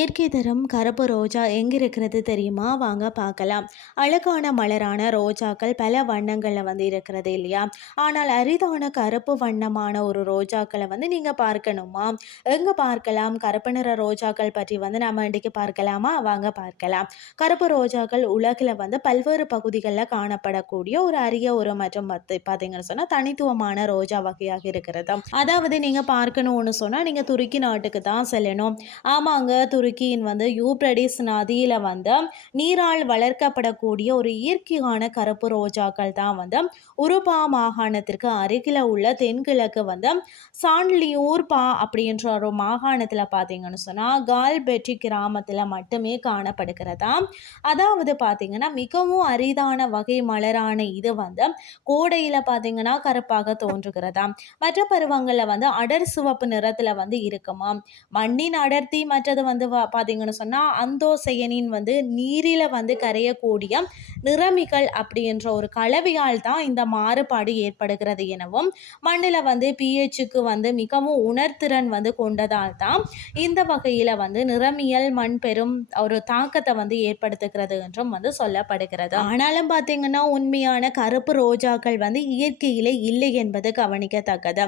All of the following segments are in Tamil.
இயற்கை தரும் கருப்பு ரோஜா எங்கே இருக்கிறது தெரியுமா? வாங்க பார்க்கலாம். அழகான மலரான ரோஜாக்கள் பல வண்ணங்களில் வந்து இருக்கிறது இல்லையா? ஆனால் அரிதான கருப்பு வண்ணமான ஒரு ரோஜாக்களை வந்து நீங்கள் பார்க்கணுமா? எங்கே பார்க்கலாம்? கருப்பு நிற ரோஜாக்கள் பற்றி வந்து நம்ம இன்றைக்கு பார்க்கலாமா? வாங்க பார்க்கலாம். கருப்பு ரோஜாக்கள் உலகில் வந்து பல்வேறு பகுதிகளில் காணப்படக்கூடிய ஒரு அரிய ஒரு மற்றும் பார்த்தீங்கன்னு சொன்னால் தனித்துவமான ரோஜா வகையாக இருக்கிறது. அதாவது நீங்கள் பார்க்கணும்னு சொன்னால் நீங்கள் துருக்கி நாட்டுக்கு தான் செல்லணும். ஆமாங்க துருக்கியின் வந்து யூப்ரடிஸ் நதியில் வந்து நீரால் வளர்க்கப்படக்கூடிய ஒரு இயற்கையான கருப்பு ரோஜாக்கள் தான் வந்து உருபா மாகாணத்திற்கு அருகில் உள்ள தென்கிழக்கு வந்து சான்லியூர்பா அப்படின்ற ஒரு மாகாணத்தில் பார்த்தீங்கன்னு சொன்னால் கால்பெட்டி கிராமத்தில் மட்டுமே காணப்படுகிறதா? அதாவது பார்த்தீங்கன்னா மிகவும் அரிதான வகை மலரான இது வந்து கோடையில் பார்த்தீங்கன்னா கருப்பாக தோன்றுகிறதா? மற்ற பருவங்களில் வந்து அடர் சிவப்பு நிறத்தில் வந்து இருக்குமா? மண்ணின் அடர்த்தி மற்றது வந்து பார்த்தீங்கன்னு சொன்னால் அந்தோசையனின் வந்து நீரில் வந்து கரையக்கூடிய நிறமிகள் அப்படின்ற ஒரு கலவையால் தான் இந்த மாறுபாடு ஏற்படுகிறது எனவும் மண்ணில் வந்து பிஹெச்சுக்கு வந்து மிகவும் உணர்திறன் வந்து கொண்டதால் தான் இந்த வகையில் வந்து நிறமியல் மண் பெரும் ஒரு தாக்கத்தை வந்து ஏற்படுத்துகிறது என்றும் வந்து சொல்லப்படுகிறது. ஆனாலும் பார்த்தீங்கன்னா உண்மையான கருப்பு ரோஜாக்கள் வந்து இயற்கையிலே இல்லை என்பது கவனிக்கத்தக்கது.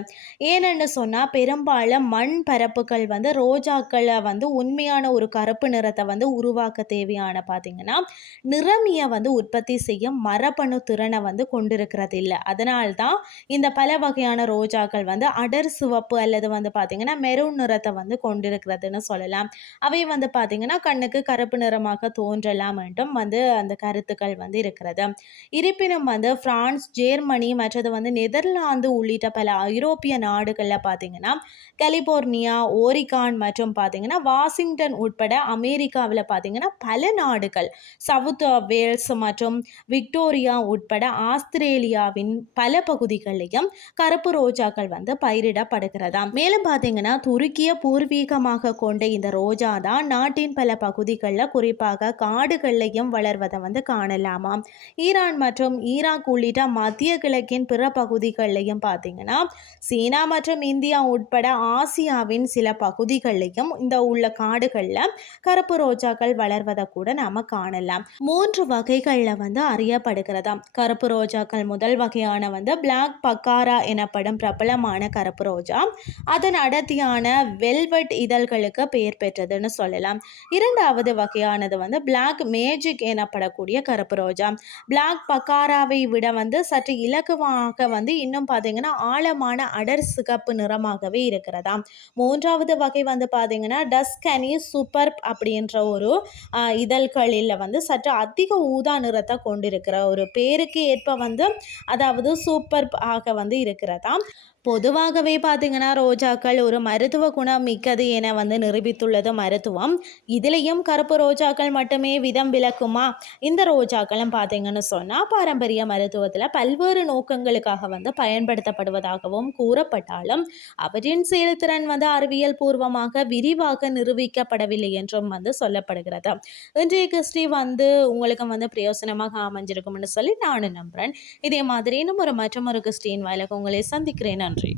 ஏனென்னு சொன்னால் பெரும்பாலும் மண் பரப்புகள் வந்து ரோஜாக்களை வந்து உண்மையான ஒரு கருப்பு நிறத்தை வந்து உருவாக்க தேவையான பார்த்திங்கன்னா நிறமியை வந்து உற்பத்தி செய்ய மரபணு திறனை வந்து கொண்டிருக்கிறது இல்லை. அதனால்தான் இந்த பல வகையான ரோஜாக்கள் வந்து அடர் சிவப்பு அல்லது வந்து பார்த்தீங்கன்னா மெரூன் நிறத்தை வந்து கொண்டிருக்கிறதுன்னு சொல்லலாம். அவை வந்து பார்த்தீங்கன்னா கண்ணுக்கு கருப்பு நிறமாக தோன்றலாம் என்றும் வந்து அந்த கருத்துக்கள் வந்து இருக்கிறது. இருப்பினும் வந்து பிரான்ஸ் ஜெர்மனி மற்றது வந்து நெதர்லாந்து உள்ளிட்ட பல ஐரோப்பிய நாடுகளில் பார்த்தீங்கன்னா கலிபோர்னியா ஓரிகான் மற்றும் பார்த்தீங்கன்னா வாஷிங்டன் உட்பட அமெரிக்காவில் பார்த்தீங்கன்னா பல நாடுகள் சவுத் வேல்ஸ் மற்றும் விக்டோரியா உட்பட ஆஸ்திரேலியாவின் பல பகுதிகளிலும் கருப்பு ரோஜாக்கள் வந்து பயிரிடப்படுகிறதா? மேலும் பார்த்தீங்கன்னா துருக்கிய பூர்வீகமாக கொண்ட இந்த ரோஜா தான் நாட்டின் பல பகுதிகளில் குறிப்பாக காடுகள்லையும் வளர்வதை வந்து காணலாமா? ஈரான் மற்றும் ஈராக் உள்ளிட்ட மத்திய கிழக்கின் பிற பகுதிகளிலையும் பார்த்தீங்கன்னா சீனா மற்றும் இந்தியா உட்பட ஆசியாவின் சில பகுதிகளிலையும் இந்த உள்ள காடுகள் காடுகளில் கருப்பு ரோஜாக்கள் வளர்வதை கூட நாம் காணலாம். மூன்று வகைகளில் வந்து அறியப்படுகிறதாம். கருப்பு ரோஜாக்கள் முதல் வகையான வந்து பிளாக் பக்காரா எனப்படும் பிரபலமான கருப்பு ரோஜா. அதன் அடர்த்தியான வெல்வெட் இதழ்களுக்கு பெயர் பெற்றதுன்னு சொல்லலாம். இரண்டாவது வகையானது வந்து பிளாக் மேஜிக் எனப்படக்கூடிய கருப்பு ரோஜா. பிளாக் பக்காராவை விட வந்து சற்று இலகுவாக வந்து இன்னும் பார்த்தீங்கன்னா ஆழமான அடர் சிகப்பு நிறமாகவே இருக்கிறதா மூன்றாவது வகை வந்து பார்த்தீங்கன்னா டஸ்கனி சூப்பர் அப்படின்ற ஒரு இதழ்களில் வந்து சற்று அதிக ஊதா நிறத்தை கொண்டிருக்கிற ஒரு பேருக்கு ஏற்ப வந்து அதாவது சூப்பர் ஆக வந்து இருக்கிறதா பொதுவாகவே பார்த்தீங்கன்னா ரோஜாக்கள் ஒரு மருத்துவ குணம் மிக்கது என வந்து நிரூபித்துள்ளது மருத்துவம். இதுலேயும் கருப்பு ரோஜாக்கள் மட்டுமே விதம் விளக்குமா? இந்த ரோஜாக்களும் பார்த்தீங்கன்னு சொன்னால் பாரம்பரிய மருத்துவத்தில் பல்வேறு நோக்கங்களுக்காக வந்து பயன்படுத்தப்படுவதாகவும் கூறப்பட்டாலும் அவற்றின் செயல்திறன் வந்து அறிவியல் பூர்வமாக விரிவாக நிரூபிக்கப்படவில்லை என்றும் வந்து சொல்லப்படுகிறது. இன்றைய கிறிஸ்டி வந்து உங்களுக்கு வந்து பிரயோசனமாக அமைஞ்சிருக்கும்னு சொல்லி நானும் நம்புகிறேன் இதே மாதிரி இன்னும் ஒரு மற்றும் ஒரு கிறிஸ்டின் வாயிலாக உங்களை சந்திக்கிறேன். நன்றி